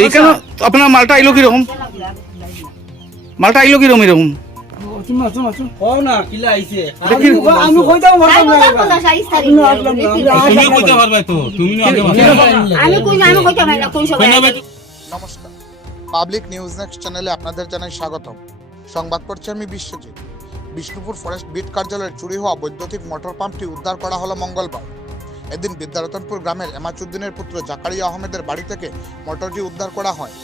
এইখানে আপনার মালটা আইলো কীরকম? মালটা আইলো কীরকম এরকম? নমস্কার। পাবলিক নিউজ নেক্সট চ্যানেলে আপনাদের জানাই স্বাগতম। সংবাদ পড়ছি আমি বিশ্বজিৎ। বিষ্ণুপুর ফরেস্ট বিট কার্যালয়ের চুরি হওয়া বৈদ্যুতিক মোটর পাম্পটি উদ্ধার করা হলো মঙ্গলবার। এদিন বিদ্যারতনপুর গ্রামের এমাচুদ্দিনের পুত্র জাকারিয়া আহমেদের বাড়ি থেকে মোটরটি উদ্ধার করা হয়।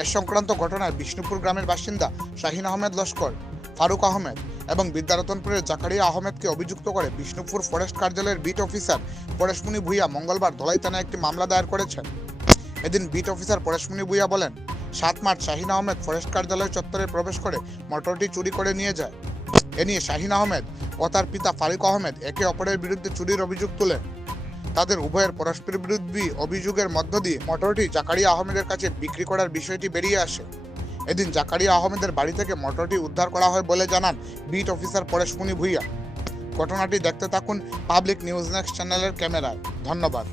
এর সংক্রান্ত ঘটনায় বিষ্ণুপুর গ্রামের বাসিন্দা শাহিন আহমেদ লস্কর, ফারুক আহমেদ এবং বিদ্যারতনপুরের জাকারিয়া আহমেদকে অভিযুক্ত করে বিষ্ণুপুর ফরেস্ট কার্যালয়ের বিট অফিসার পরেশমণি ভূঁইয়া মঙ্গলবার ধলাই থানায় একটি মামলা দায়ের করেছেন। এদিন বিট অফিসার পরেশমণি ভূঁইয়া বলেন, সাত মার্চ শাহিন আহমেদ ফরেস্ট কার্যালয় চত্বরে প্রবেশ করে মোটরটি চুরি করে নিয়ে যায়। এ নিয়ে শাহিন আহমেদ ও তার পিতা ফারুক আহমেদ একে অপরের বিরুদ্ধে চুরির অভিযোগ তোলেন। তাদের উভয়ের পরস্পর বিরুদ্ধে অভিযোগের মধ্য দিয়ে মোটরটি জাকারিয়া আহমেদের কাছে বিক্রি করার বিষয়টি বেরিয়ে আসে। এদিন জাকারিয়া আহমেদের বাড়ি থেকে মোটরটি উদ্ধার করা হয় বলে জানান বিট অফিসার পরেশমণি ভূঁইয়া। ঘটনাটি দেখতে থাকুন পাবলিক নিউজ নেক্সট চ্যানেলের ক্যামেরায়। ধন্যবাদ।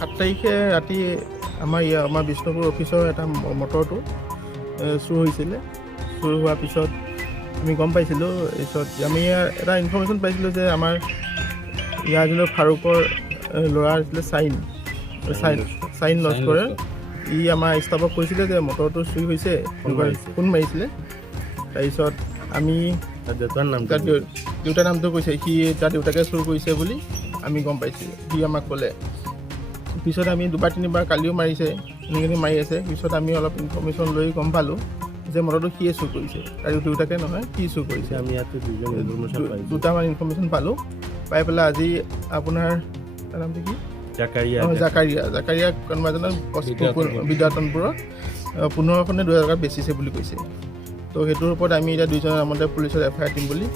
সাত তাৰিখে ৰাতি আমাৰ ইয়াৰ আমাৰ বিষ্ণুপুৰ অফিচৰ এটা মটৰটো চুৰ হৈছিলে। চুৰ হোৱাৰ পিছত আমি গম পাইছিলোঁ পিছত আমি ইয়াৰ এটা ইনফৰ্মেশ্যন পাইছিলোঁ যে আমাৰ ইয়াৰ যোনটো ফাৰুকৰ ল'ৰা আছিলে চাইন চাইন চাইন লস্কৰে ই আমাৰ ষ্টাফক কৈছিলে যে মটৰটো চুৰি হৈছে ফোন মাৰিছিলে। তাৰপিছত আমি দেউতাৰ নাম তাৰ দেউতাৰ নামটো কৈছে সি তাৰ দেউতাকে চুৰ কৰিছে বুলি আমি গম পাইছোঁ সি আমাক ক'লে পিছত আমি দুবাৰ তিনিবাৰ কালিও মাৰিছে এনেকৈ মাৰি আছে। পিছত আমি অলপ ইনফৰ্মেশ্যন লৈ গম পালোঁ যে মটৰটো সিয়ে চুৰ কৰিছে। তাৰ দেউতাকে নহয় সি চুৰ কৰিছে। আমি ইয়াতে দুজন ইনফৰমেশ্যন দুটামান ইনফৰ্মেশ্যন পালোঁ। পাই পেলাই আজি আপোনাৰ তাৰ নামটো কি? জাকাৰিয়া জাকাৰিয়া। জাকাৰিয়া কোনোবা এজনৰ বিদ্যাতনপুৰ। বিদ্যাতনপুৰত পোন্ধৰখনে দুহেজাৰ টকা বেচিছে বুলি কৈছে। তো সেইটোৰ ওপৰত আমি এতিয়া দুইজনৰ নামতে পুলিচত এফ আই আৰ দিম বুলি।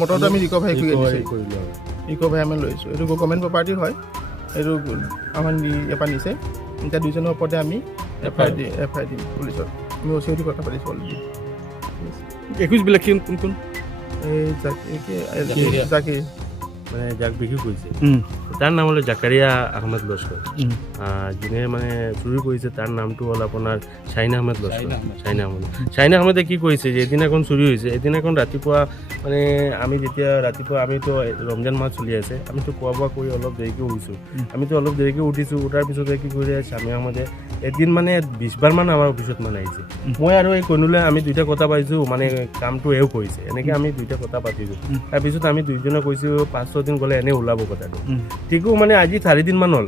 মটৰটো আমি ৰিকভাৰী কৰি আৰু ৰিকভাৰী আমি লৈছোঁ। এইটো গভৰ্ণমেণ্ট প্ৰপাৰ্টি হয়। এইটো আমাৰ ইয়াৰ পৰা নিছে। এতিয়া দুইজনৰ ওপৰতে আমি F I D F I দিম পুলিচত আমি অ' চি অ' কথা পাতিছোঁ অলৰেডি একুশবিলাক কোন কোন? এই জাকি জাকিৰ। মানে যাক বিক্ৰী কৰিছে। উম, তাৰ নাম হ'ল জাকাৰিয়া আহমেদ। আহ, যোনে মানে চুৰি কৰিছে তাৰ নামটো হ'ল আপোনাৰ চাইনা আহমেদ লস্কৰ। চাইনা আহমেদ। চাইনা আহমেদে। কি কৰিছে যে এদিনাখন চুৰি হৈছে এদিনাখন ৰাতিপুৱা মানে আমি যেতিয়া ৰাতিপুৱা আমিতো ৰমজান মাহ চলি আছে আমিতো খোৱা বোৱা কৰি অলপ দেৰিকৈ উঠিছোঁ। আমিতো অলপ দেৰিকৈ উঠিছোঁ উঠাৰ পিছতে কি কৰিলে স্বামী আহমেদে এদিন মানে বিছবাৰমান আমাৰ অফিচত মানে আহিছে মই আৰু এই কনুলে আমি দুইটা কথা পাইছোঁ মানে কামটো এও কৰিছে। এনেকৈ আমি দুইটা কথা পাতিছোঁ। তাৰপিছত আমি দুইজনে কৈছোঁ পাঁচ ছদিন গ'লে এনেই ওলাব কথাটো। ঠিকো মানে আজি চাৰিদিনমান হ'ল।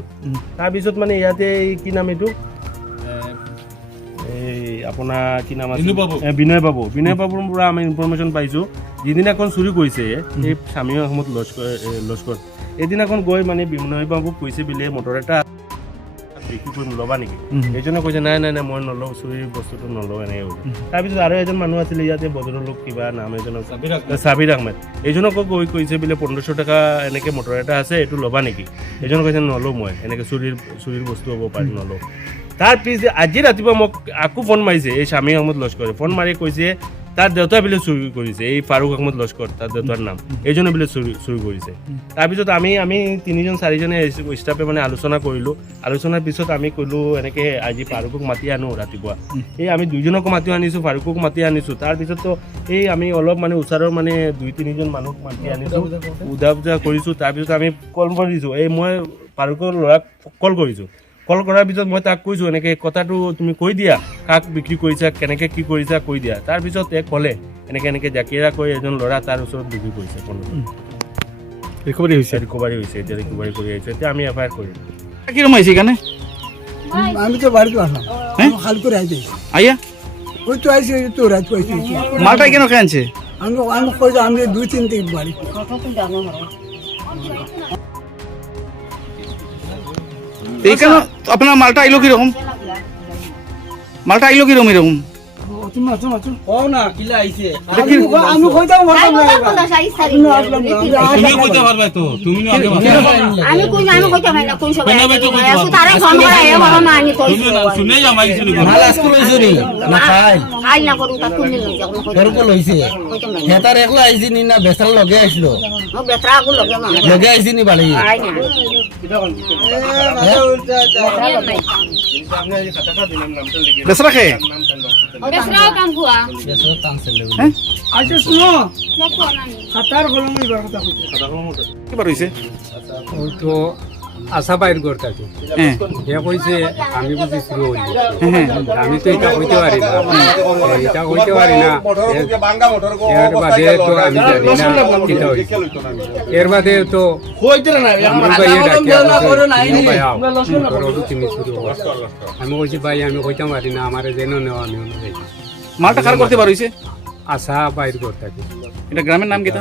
তাৰপিছত মানে ইয়াতে এই কি নাম এইটো? এই আপোনাৰ কি নাম আছে বিনয় বাবু। বিনয় বাবুৰ পৰা আমি ইনফৰমেশ্যন পাইছোঁ। যিদিনাখন চুৰি কৰিছে এই স্বামী অসমত লস্কৰ লস্কৰ। এদিনাখন গৈ মানে বিনয় বাবুক কৈছে বোলে মটৰ এটা বিক্ৰী কৰি ল'বা নেকি? এইজনে কৈছে নাই নাই নাই মই নলওঁ চুৰিৰ বস্তুটো নলওঁ এনেকৈ কৈছে। তাৰপিছত আৰু এজন মানুহ আছিলে ইয়াতে বজৰৰ লোক কিবা নাম এজনৰ। চাবিৰ আহমেদ। এইজনকো গৈ কৈছে বোলে পোন্ধৰশ টকা এনেকৈ মটৰ এটা আছে এইটো ল'বা নেকি? এইজনে কৈছে নলওঁ মই এনেকৈ চুৰিৰ চুৰিৰ বস্তু হ'ব পাৰে নলওঁ। তাৰ পিছ আজি ৰাতিপুৱা মোক আকৌ ফোন মাৰিছে এই স্বামী আহমদ লস্কৰে ফোন মাৰি কৈছে তাৰ দেউতাই বোলে চুৰি কৰিছে, এই ফাৰুক আহমদ লস্কৰ তাৰ দেউতাৰ নাম। এইজনে বোলে চুৰি চুৰি কৰিছে। তাৰপিছত আমি আমি তিনিজন, চাৰিজনে ষ্টাফে মানে আলোচনা কৰিলোঁ। আলোচনাৰ পিছত আমি ক'লোঁ, এনেকৈ আজি ফাৰুকক মাতি আনো ৰাতিপুৱা। এই আমি দুইজনকো মাতি আনিছোঁ, ফাৰুকক মাতি আনিছোঁ। তাৰপিছততো এই আমি অলপ মানে ওচৰৰ মানে দুই, তিনিজন মানুহক মাতি আনিছোঁ। উদা পূজা কৰিছোঁ তাৰপিছত আমি কল কৰিছোঁ এই মই ফাৰুকৰ ল'ৰাক কল কৰিছোঁ। কল কৰাৰ পিছত মই তাক কৈছোঁ এনেকৈ কথাটো তুমি কৈ দিয়া কাক বিক্ৰী কৰিছা কেনেকৈ কি কৰিছা কৈ দিয়া। তাৰপিছত এক ক'লে এনেকৈ এনেকৈ জাকিৰা কৈ এজন ল'ৰা তাৰ ওচৰত বিক্ৰী কৰিছে রিকভারি হয়েছে রিকভারি হয়েছে এটা রিকভারি করে হয়েছে এটা আমি এফআইআর করি কীরকম আইছে এখানে আমি তো বাড়িতে আসলাম হ্যাঁ? খালি করে আইতে আইয়া? ওই তো আইসি তো রাত পাইছি মালটা কেন খেয়েছে আমি আমি কই যে আমি দুই তিন দিন বাড়ি এইখানে আপনার মালটা আইলো কীরকম মালটা আইলো কীরকম এরকম তুমি আছো আছো কও না কিলা আইছে আমি কইতাম তাই না কথা এবার। কথা সাই সারি তুমি আসলাম না, আমি তুমি কইতে পারবা তো তুমি আগে আমি কই আমি কইতে পারি না কোন সবাই আমি তারা ফোন করে এ বড় না আমি কই শুনে যাম আইছিল ভালো আজকে লইছো নি না খাই আই না করুন তা তুমি লই যাও কই এরকম লইছে হেতার একলা আইছি নি না বেসার লগে আইছিল ও বেতরা আগু লগে মা লগে আইছি নি বাড়ি আই না বেচরা খে বেতরা কাম কুয়া বেসার টানছিল আচ্ছা শুনো। লক্ষ্য না খাতার কলম এবার কথা কইতে কিবা রয়েছে ও তো আশা বাইর করতেছে হ্যাঁ। সে কইছে আমি বুঝি শুরু হইল হ্যাঁ আমি তো এটা কইতে পারি না। এটা কইতে পারি না। এর- এর বাদে তো আমি জানি না কিটা হইছে। এর বাদে তো কইতে না আমার ভাইয়ে ডাকিয়া কইছে, "ইনো ভাই আও, তোর অবধি তুমি শুরু কর।" আমি কইছি ভাই আমি কইতে পারি না আমার যেন নেওয়া আমি মালটা খার করতে পার হয়েছে আশা বাইর করতেছে এটা গ্রামের নাম কিতা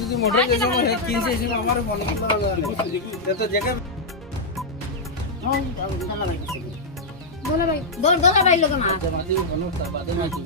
যদি মোটর গেছে হে কিনছে এসে আমার মনে হয় তো জায়গা দোলা ভাই দোলা ভাই লগে মা। বাদে বাদে